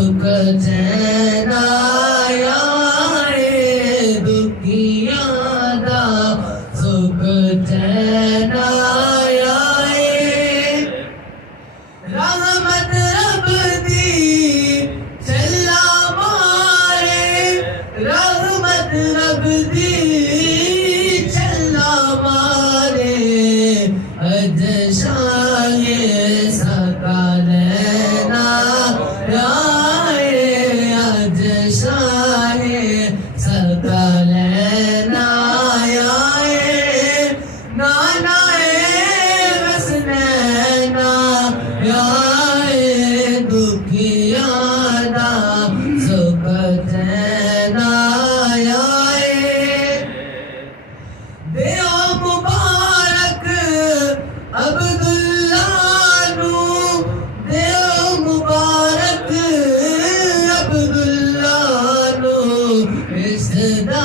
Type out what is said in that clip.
सुख चैन आया है दुखियां दा सुख चैन आया है रहमत रब दी चला मारे रहमत रब दी चला मारे अज शाये सकलना राये अज शाये सकलना आए नाना वसनैना आए दुखियां दा सुख चैन आए देओ मुबारक अब्दुल्ला नू देओ मुबारक अब्दुल्ला नू इसदा